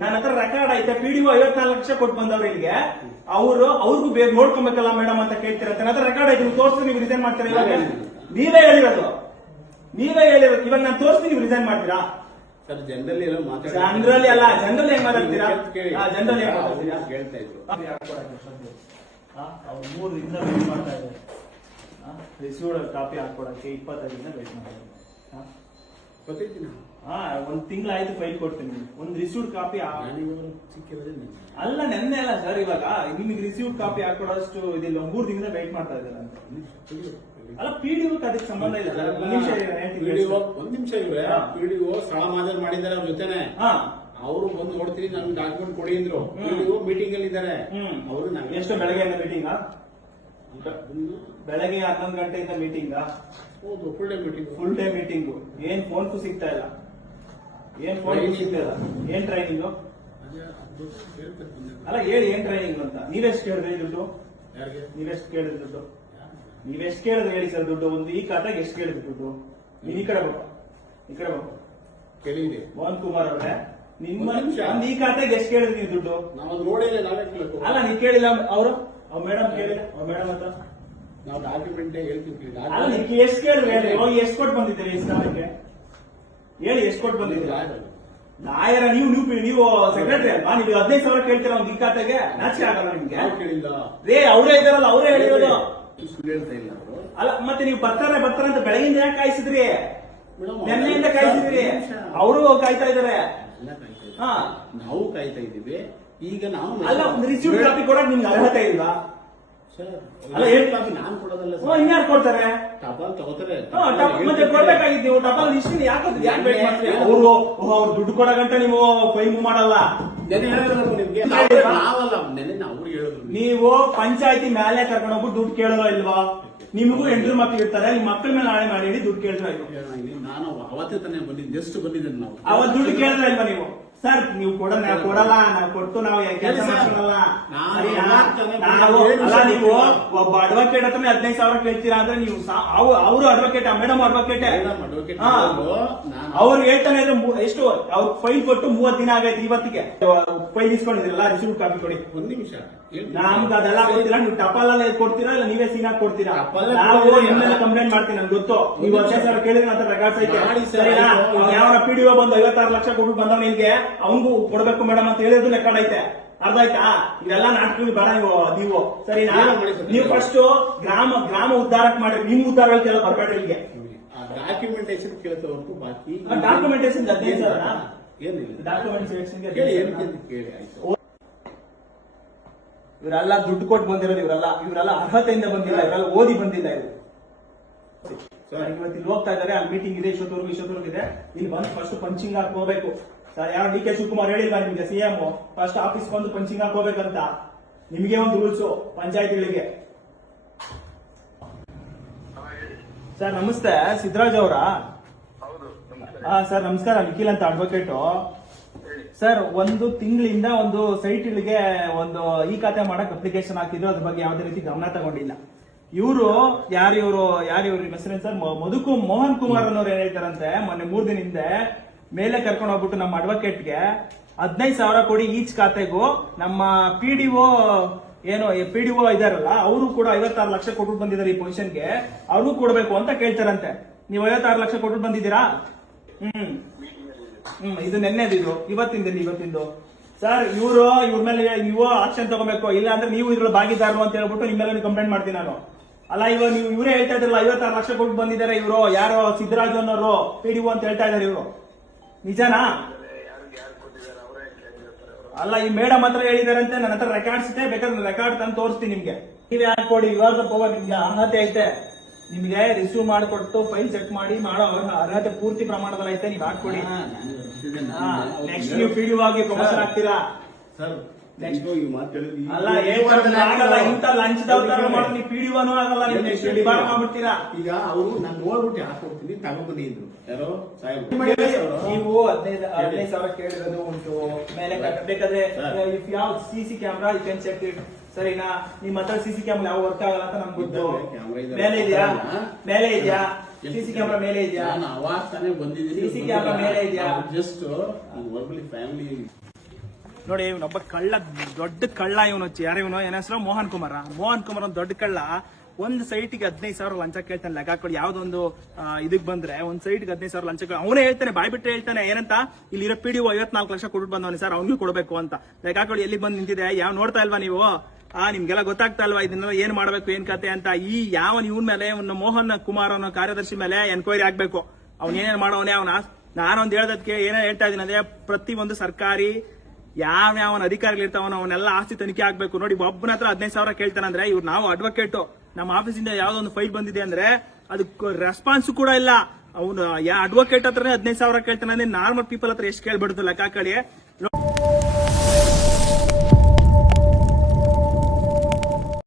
ನನ್ನ ಹತ್ರ ರೆಕಾರ್ಡ್ ಐತೆ. ಪಿಡಿಒ 54 ಲಕ್ಷ ಕೊಟ್ಟು ಬಂದವ್ರು ಇಲ್ಲಿಗೆ. ಅವ್ರಿಗೂ ಬೇಗ ನೋಡ್ಕೊಬೇಕಲ್ಲ ಮೇಡಮ್ ಅಂತ ಕೇಳ್ತೀರಂತೆ. ನನ್ನ ಹತ್ರ ರೆಕಾರ್ಡ್ ಐತೆ, ನೀವು ತೋರಿಸಿ ನೀವು ರಿಸೈನ್ ಮಾಡ್ತೀರಾ? ಇವಾಗ ನೀವೇ ಹೇಳಿರೋದು. ಇವಾಗ ನಾನು ತೋರಿಸ್ತೀನಿ, ನೀವು ರಿಸೈನ್ ಮಾಡ್ತೀರಾ? ಸರ್ ಜನರಲಿ ಜನರಲಿ ಅಲ್ಲ, ಜನರಲ್ ಹೆಂಗ್ ಮಾತಾಡ್ತೀರಾ? ಜನರಲ್ ಹೆಂಗ್ ಮಾತಾಡ್ತೀರಾ? ಕೇಳ್ತಾ ಇದ್ರು. ಅವ್ರು 3 ದಿನದಿಂದ ವೇಟ್ ಮಾಡ್ತಾ ಇದ್ದಾರೆ. ರಿಸೀವ್ಡ್ ಕಾಪಿ ಹಾಕೊಡಕ್ಕೆ 25 ದಿನ ವೇಟ್ ಮಾಡ್ತಾರೆ. ಗೊತ್ತಿದ್ದೀನಿ. ಒಂದ್ ತಿಂಗಳಾಯ್ತು ಫೈಲ್ ಕೊಡ್ತೀನಿ. ಒಂದ್ ರಿಸೀವ್ಡ್ ಕಾಪಿ ಸಿಕ್ಕಿರೋದೇ ಅಲ್ಲ, ನೆನ್ನೆ ಅಲ್ಲ ಸರ್. ಇವಾಗ ನಿಮಗೆ ರಿಸೀವ್ಡ್ ಕಾಪಿ ಹಾಕೊಡೋಷ್ಟು ಇದಿಲ್ಲ. 3 ದಿನದಿಂದ ವೇಟ್ ಮಾಡ್ತಾ ಇದ್ದಾರೆ ಅಂತ. ಅಲ್ಲ, ಪಿಡಿಒ ಅದಕ್ಕೆ ಸಂಬಂಧ ಇಲ್ಲ. ಒಂದ್ ನಿಮಿಷ ಇವ್ರೆ. ಪಿಡಿಒ ಸ್ಥಳ ಮಾದರಿ ಮಾಡಿದ್ದಾರೆ ಅವ್ರ ಜೊತೆನೆ. ಅವರು ಬಂದು ನೋಡ್ತೀನಿ, ನಮ್ಗೆ ಡಾಕ್ಯುಮೆಂಟ್ ಕೊಡಿ ಅಂದ್ರು. ಪಿಡಿಒ ಮೀಟಿಂಗ್ ಅಲ್ಲಿ ಇದ್ದಾರೆ ಅವರು. ಎಷ್ಟು ಬೆಳಗ್ಗೆಯಿಂದ ಮೀಟಿಂಗ್? ಬೆಳಗ್ಗೆ 11 ಗಂಟೆಯಿಂದ ಮೀಟಿಂಗ್. ಹೌದು, full day meeting. Full day meeting. ಏನ್ ಫೋನ್ ಸಿಗ್ತಾ ಇಲ್ಲ. ಏನ್ ಫೋನ್ ಸಿಗ್ತಾ ಇಲ್ಲ. ಏನ್ ಟ್ರೈನಿಂಗ್? ಅಲ್ಲ ಹೇಳಿ, ಏನ್ ಟ್ರೈನಿಂಗ್ ಅಂತ. ನೀವೆಷ್ಟು ಕೇಳಿದ್ರಿ ದುಡ್ಡು? ನೀವೆಷ್ಟು ಕೇಳಿದ್ರಿ ದುಡ್ಡು? ನೀವೆಷ್ಟು ಕೇಳಿದ್ರೆ ಹೇಳಿ ಸರ್ ದುಡ್ಡು. ಒಂದು ಈ ಖಾತೆಗೆ ಎಷ್ಟು ಕೇಳಿದ್ರಿ ದುಡ್ಡು? ನೀನ್ ಈ ಕಡೆ ಕೇಳಿದೆ ಮೋಹನ್ ಕುಮಾರ್ ಅವರೇ, ನಿಮ್ಮ ಈ ಖಾತೆಗೆ ಎಷ್ಟು ಕೇಳಿದ್ರಿ ನೀವು ದುಡ್ಡು? ನಾವು ನೋಡಿದ್ರೆ ನಾವೇ ಕೇಳಬೇಕು. ಅಲ್ಲ, ನೀವು ಕೇಳಿಲ್ಲ. ಅವರು ಮೇಡಮ್ ಕೇಳಿಲ್ಲ. ಮೇಡಮ್ ಅಂತ ನಾವು ಡಾಕ್ಯುಮೆಂಟ್ ಹೇಳ್ತೀವಿ. ಅಲ್ಲ, ನೀವು ಎಷ್ಟು ಕೇಳಿದ್ರಿ ಹೇಳಿ. ಎಷ್ಟು ಕೊಟ್ಟು ಬಂದಿದ್ದೀರಿ ಈ ಸ್ಥಾನಕ್ಕೆ? ಹೇಳಿ, ಎಷ್ಟು ಕೊಟ್ಟು ಬಂದಿದ್ದೀರಾ? ನಾಯರ ನೀವು ಸೆಕ್ರೆಟರಿ ಅಲ್ವಾ? ನೀವು 15,000 ಕೇಳ್ತೀರಾ ಒಂದು ಈ ಖಾತೆಗೆ? ನಾಚಿಕೆ ಆಗಲ್ಲ ನಿಮ್ಗೆ? ಕೇಳಿಲ್ಲ ರೇ, ಅವರೇ ಇದಾರಲ್ಲ, ಅವರೇ ಹೇಳಿರೋದು. ಹೇಳ್ತಾ ಇಲ್ಲ ಅವರು. ಅಲ್ಲ, ಮತ್ತೆ ನೀವು ಬರ್ತಾರೆ ಅಂತ ಬೆಳಗಿಂದ ಯಾಕೆ ಕಾಯಿಸಿದ್ರಿ? ನೆನ್ನೆಯಿಂದ ಕಾಯಿಸಿದ್ರಿ. ಅವರು ಕಾಯ್ತಾ ಇದಾರೆ. ನಾವು ಕಾಯ್ತಾ ಇದ್ದೀವಿ. ಈಗ ನಾವು ಅಲ್ಲ, ಒಂದು ರಿಸೀವ್ ಕಾಪಿ ಕೊಡಕ್ ನಿಮ್ಗೆ ಅರ್ಹತೆ ಇಲ್ವಾ? ಅಲ್ಲ, ಹೇಳ್ತಾಗಿ ನಾನು ಕೊಡೋದಲ್ಲ. ಇನ್ಯಾರು ಕೊಡ್ತಾರೆ? ಟಪಾಲ್ ತಗೋತಾರೆ. ಮತ್ತೆ ಕೊಡ್ಬೇಕಾಗಿತ್ತು ನೀವು. ಟಪಾಲ್ ಇಷ್ಟು ಯಾಕೆ ವೇಟ್ ಮಾಡ್ತೀರಿ? ಅವ್ರು ದುಡ್ಡು ಕೊಡೋ ಗಂಟ ನೀವು ಫೈಲ್ ಮೂವ್ ಮಾಡಲ್ಲ. ನೆನೆ ಹೇಳಿದ್ರು ನಿಮ್ಗೆ. ನಾವಲ್ಲ, ನೆನೆ ಅವ್ರಿಗೆ ಹೇಳಿದ್ರು. ನೀವು ಪಂಚಾಯತಿ ಮೇಲೆ ಕರ್ಕೊಂಡೋಗ್ಬಿಟ್ಟು ದುಡ್ಡು ಕೇಳೋಲ್ಲ ಇಲ್ವಾ? ನಿಮಗೂ 8 ಮಕ್ಳು ಇರ್ತಾರೆ. ನಿಮ್ಮ ಮಕ್ಕಳ ಮೇಲೆ ನಾಳೆ ಮಾಡಿ ದುಡ್ಡು ಕೇಳಿದ್ರೆ ನಾನು ಅವತ್ತೇ ತಾನೇ ಬಂದಿದ್ದೆ. ಎಷ್ಟು ಬಂದಿದ್ದೇನೆ ನಾವು. ಅವತ್ತು ದುಡ್ಡು ಕೇಳಿದ್ರೆ ಇಲ್ವಾ ನೀವು? ಸರ್, ನೀವು ಕೊಡಲ್ಲ, ನಾವು ಕೊಟ್ಟು ನಾವು ಕೆಲಸ ಮಾಡ್ಕೊಳ್ಳಲ್ಲ. ನೀವು ಒಬ್ಬ ಅಡ್ವೊಕೇಟ್ ಹತ್ರ 15,000 ಕೇಳ್ತೀರಾ ಅಂದ್ರೆ ನೀವು ಅವರು ಅಡ್ವೊಕೇಟ್, ಮೇಡಮ್ ಅಡ್ವೊಕೇಟ್. ಅವ್ರು ಹೇಳ್ತಾನೆ ಎಷ್ಟು ಅವ್ರ ಫೈಲ್ ಕೊಟ್ಟು 30 ದಿನ ಆಗೈತೆ. ಇವತ್ತಿಗೆ ಫೈಲ್ ಇಸ್ಕೊಂಡಿದ್ರಲ್ಲ, ರಿಸೀವ್ ಕಾಪಿ ಕೊಡಿ. ಒಂದ್ ನಿಮಿಷ. ನಮ್ಗೆ ಅದೆಲ್ಲ ಗೊತ್ತಿಲ್ಲ. ನೀವು ಟಪಾಲ್ ಕೊಡ್ತೀರಾ ಇಲ್ಲ ನೀವೇ ಸೀನಾಗಿ ಕೊಡ್ತೀರಾ? ನಾವು ನಿಮ್ಮೆಲ್ಲ ಕಂಪ್ಲೇಂಟ್ ಮಾಡ್ತೀನಿ. ನನ್ಗೆ ಗೊತ್ತು. ನೀವು 15,000 ಕೇಳಿದ್ರೆ ಅಂತ ರೆಕಾರ್ಡ್ಸ್ ಐತೆ. ಯಾವ ಪಿಡಿಒ ಬಂದು 56 ಲಕ್ಷ ಕೊಟ್ಟು ಬಂದವ್ ನಿನ್ಗೆ, ಅವನಿಗೂ ಕೊಡ್ಬೇಕು ಮೇಡಮ್ ಅಂತ ಹೇಳಿದ್ರು ರೆಕಾರ್ಡ್ ಐತೆ. ಅರ್ಥ ಆಯ್ತಾ? ಇದೆಲ್ಲ ನಾಟಕ ಬೇಡ ನೀವು. ಸರಿನಾ? ನೀವು ಫಸ್ಟ್ ಗ್ರಾಮ ಉದ್ಧಾರಕ್ ಮಾಡ್ರಿ. ನಿಮ್ ಉದ್ಧಾರಗಳು ಬರ್ಬೇಡ್ರಿ ಇಲ್ಲಿಗೆ. ಡಾಕ್ಯುಮೆಂಟೇಶನ್ ಕೇಳ್ತವರೆಗೂ ಬಾಕಿ. ಡಾಕ್ಯುಮೆಂಟೇಶನ್ 15,000 ಏನಿಲ್ಲ. ಡಾಕ್ಯುಮೆಂಟೇಶನ್ ಕೇಳಿ ಆಯ್ತು. ಇವರೆಲ್ಲ ದುಡ್ಡು ಕೊಟ್ಟು ಬಂದಿರೋದು. ಇವರೆಲ್ಲ ಅರ್ಹತೆಯಿಂದ ಬಂದಿಲ್ಲ. ಇವರೆಲ್ಲ ಓದಿ ಬಂದಿಲ್ಲ. ಇವರು ಇವತ್ತು ಇಲ್ಲಿ ಹೋಗ್ತಾ ಇದಾರೆ. ಅಲ್ಲಿ ಮೀಟಿಂಗ್ ಇದೆ, ಇಷ್ಟೊತ್ತವರೆಗೂ ಇದೆ. ಇಲ್ಲಿ ಬಂದು ಫಸ್ಟ್ ಪಂಚಿಂಗ್ ಹಾಕೋಬೇಕು. ಸರ್, ಯಾರು ಡಿ ಕೆ ಶಿವಕುಮಾರ್ ಹೇಳಿಲ್ಲ ನಿಮ್ಗೆ? ಸಿಎಂ ಫಸ್ಟ್ ಆಫೀಸ್ ಬಂದು ಪಂಚಿಂಗ್ ಹಾಕೋಬೇಕಂತ. ನಿಮಗೆ ಒಂದು ರೂಲ್ಸು ಪಂಚಾಯತಿಗಳಿಗೆ. ಸರ್ ನಮಸ್ತೆ, ಸಿದ್ದರಾಜ್ ಅವರ? ಸರ್ ನಮಸ್ಕಾರ, ನಿಖಿಲ್ ಅಂತ ಅಡ್ವೊಕೇಟು. ಸರ್, ಒಂದು ತಿಂಗಳಿಂದ ಒಂದು ಸೈಟ್ಗಳಿಗೆ ಒಂದು ಈ ಖಾತೆ ಮಾಡಕ್ ಅಪ್ಲಿಕೇಶನ್ ಹಾಕಿದ್ರು. ಅದ್ರ ಬಗ್ಗೆ ಯಾವುದೇ ರೀತಿ ಗಮನ ತಗೊಂಡಿಲ್ಲ. ಇವರು ಯಾರು ಹೆಸರೇನು ಸರ್? ಮೋಹನ್ ಕುಮಾರ್ ಅನ್ನೋರು ಏನ್ ಹೇಳ್ತಾರಂತೆ, ಮೊನ್ನೆ 3 ದಿನ ಹಿಂದೆ ಮೇಲೆ ಕರ್ಕೊಂಡು ಹೋಗ್ಬಿಟ್ಟು ನಮ್ಮ ಅಡ್ವೊಕೇಟ್ಗೆ 15,000 ಕೊಡಿ ಈಚ್ ಖಾತೆಗೂ. ನಮ್ಮ ಪಿಡಿಒ ಇದಾರಲ್ಲ, ಅವರು ಕೂಡ 56 ಲಕ್ಷ ಕೊಟ್ಟು ಬಂದಿದ್ದಾರೆ ಈ ಪೊಸಿಷನ್ಗೆ. ಅವ್ರಿಗೂ ಕೊಡ್ಬೇಕು ಅಂತ ಕೇಳ್ತಾರಂತೆ. ನೀವು 56 ಲಕ್ಷ ಕೊಟ್ಟು ಬಂದಿದ್ದೀರಾ? ಇದು ನೆನ್ನೆದಿದು, ಇವತ್ತಿಂದು. ಸರ್, ಇವ್ರ ಮೇಲೆ ನೀವು ಆಕ್ಷನ್ ತಗೋಬೇಕು. ಇಲ್ಲ ಅಂದ್ರೆ ನೀವು ಇದ್ರಲ್ಲಿ ಭಾಗಿದಾರರು ಅಂತ ಹೇಳ್ಬಿಟ್ಟು ನಿಮ್ಮ ಮೇಲೆ ಕಂಪ್ಲೇಂಟ್ ಮಾಡ್ತೀನಿ ನಾನು. ಅಲ್ಲ, ಇವಾಗ ನೀವು ಇವರೇ ಹೇಳ್ತಾ ಇದ್ರಲ್ಲ 56 ಲಕ್ಷ ಕೊಟ್ಟು ಬಂದಿದ್ದಾರೆ ಇವರು. ಯಾರೋ ಸಿದ್ದರಾಜ್ ಅನ್ನೋರು ಪಿಡಿಒ ಅಂತ ಹೇಳ್ತಾ ಇದಾರೆ. ಇವರು ನಿಜನಾ? ಅಲ್ಲ, ಈ ಮೇಡಮ್ ಹತ್ರ ಹೇಳಿದಾರಂತೆ. ನನ್ನ ಹತ್ರ ರೆಕಾರ್ಡ್ಸ್ ಇದೆ, ಬೇಕಾದ್ರೆ ರೆಕಾರ್ಡ್ ತಂದು ತೋರಿಸ್ತೀನಿ ನಿಮ್ಗೆ. ನೀವ್ ಯಾಕೆ ಕೊಡಿ? ಇವಾಗ ಪವರ್ ನಿಮ್ಗೆ ಅರ್ಹತೆ ಐತೆ. ನಿಮ್ಗೆ ರಿಸೀವ್ ಮಾಡಿಕೊಟ್ಟು ಫೈಲ್ ಸೆಟ್ ಮಾಡಿ ಮಾಡೋ ಅರ್ಹತೆ ಪೂರ್ತಿ ಪ್ರಮಾಣದಲ್ಲಿ ಐತೆ. ನೀವ್ ಹಾಕೊಡಿ. ನೆಕ್ಸ್ಟ್ ನೀವು ಪಿಡಿಒ ಆಗಿ ಪ್ರಮೋಷನ್ ಆಗ್ತೀರಾ. ಅಲ್ಲ, ಆಗಲ್ಲ. ಇಂತ ಲಂಚದವ್ರ ಮಾಡ್ತೀನಿ. ಪಿಡಿಒನೂ ಆಗಲ್ಲ. ನೆಕ್ಸ್ಟ್ ಡಿಬಾರ್ ಮಾಡ್ಬಿಡ್ತೀರಾ. ಈಗ ಅವರು ನಾನು ನೋಡ್ಬಿಟ್ಟು ಹಾಕೊಡ್ತೀನಿ, ತಗೊಂಡ್ಬನ್ನಿ ಇದ್ರು ಯಾರೋ ಸಾಹೇಬ್. ನೀವು 15,000 ಕೇಳಿರೋದು ಉಂಟು. ಮೇಲೆ ಬೇಕಾದ್ರೆ ಇಫ್ ಯಾವ CC camera you can check it. ಸರಿನಾ? ನಿಮ್ಮ ಹತ್ರ CC ಕ್ಯಾಮ್ರಾ ಯಾವ ವರ್ಕ್ ಆಗಲ್ಲ ಅಂತ ನಮ್ಗೆ ಗೊತ್ತು. ಮೇಲೆ ಇದೆಯಾ? CC ಕ್ಯಾಮ್ರಾ ಮೇಲೆ ಇದೆಯಾ? ನಾನು ಅವಾಗ ತಾನೇ ಬಂದಿದ್ದೀನಿ. CC ಕ್ಯಾಮ್ರಾ ಮೇಲೆ ಇದೆಯಾ? ಜಸ್ಟ್ ಫ್ಯಾಮಿಲಿ ನೋಡಿ ಇವನೊಬ್ಬ ಕಳ್ಳ, ದೊಡ್ಡ ಕಳ್ಳ ಇವನು. ಯಾರು ಇವನು? ಏನ ಹೆಸರು? ಮೋಹನ್ ಕುಮಾರ್ ಒಂದು ದೊಡ್ಡ ಕಳ್ಳ. ಒಂದು ಸೈಟಿಗೆ 15,000 ಲಂಚ ಕೇಳ್ತಾನೆ. ಲೆಕ್ಕ ಹಾಕೊಳ್ಳಿ, ಯಾವ್ದೊಂದು ಇದಕ್ ಬಂದ್ರೆ ಒಂದ್ ಸೈಟ್ಗೆ 15,000 ಲಂಚ ಅವನೇ ಹೇಳ್ತಾನೆ, ಬಾಯ್ಬಿಟ್ಟು ಹೇಳ್ತಾನೆ. ಏನಂತ? ಇಲ್ಲಿರೋ PDO 54 ಲಕ್ಷ ಕೊಟ್ಟು ಬಂದವನೆ ಸರ್, ಅವ್ನಿಗೆ ಕೊಡಬೇಕು ಅಂತ. ಲೆಕ್ಕ ಹಾಕೊಳ್ಳಿ, ಎಲ್ಲಿಗೆ ಬಂದು ನಿಂತಿದೆ. ಯಾವ ನೋಡ್ತಾ ಇಲ್ವಾ ನೀವು? ನಿಮ್ಗೆಲ್ಲ ಗೊತ್ತಾಗ್ತಾ ಇಲ್ವಾ ಇದನ್ನೆಲ್ಲ ಏನ್ ಮಾಡ್ಬೇಕು, ಏನ್ ಕತೆ ಅಂತ? ಈ ಇವನ್ ಮೇಲೆ, ಮೋಹನ್ ಕುಮಾರ್ ಅನ್ನೋ ಕಾರ್ಯದರ್ಶಿ ಮೇಲೆ ಎನ್ಕ್ವೈರಿ ಆಗ್ಬೇಕು. ಅವ್ನ ಏನೇನ್ ಮಾಡೋವನೇ ಅವನ. ನಾನೊಂದ್ ಹೇಳೋದಕ್ಕೆ ಏನೇ ಹೇಳ್ತಾ ಇದೀನಿ ಅಂದ್ರೆ, ಪ್ರತಿ ಒಂದು ಸರ್ಕಾರಿ ಯಾವ್ಯಾವನ ಅಧಿಕಾರಿಗಳಿರ್ತಾವನ ಅವನ್ನೆಲ್ಲ ಆಸ್ತಿ ತನಿಖೆ ಆಗ್ಬೇಕು. ನೋಡಿ, ಒಬ್ಬನ ಹತ್ರ 15,000 ಕೇಳ್ತಾನಂದ್ರೆ, ಇವ್ರು ನಾವು ಅಡ್ವೊಕೇಟ್, ನಮ್ಮ ಆಫೀಸಿಂದ ಯಾವ್ದೋ ಒಂದು ಫೈಲ್ ಬಂದಿದೆ ಅಂದ್ರೆ ಅದಕ್ಕೆ ರೆಸ್ಪಾನ್ಸ್ ಕೂಡ ಇಲ್ಲ. ಅವನು ಅಡ್ವೊಕೇಟ್ ಹತ್ರನೇ 15,000 ಕೇಳ್ತಾನೆ. ನಾರ್ಮಲ್ ಪೀಪಲ್ ಹತ್ರ ಎಷ್ಟು ಕೇಳ್ಬಿಡ್ತು ಲೆಕ್ಕ ಹಾಕಿ.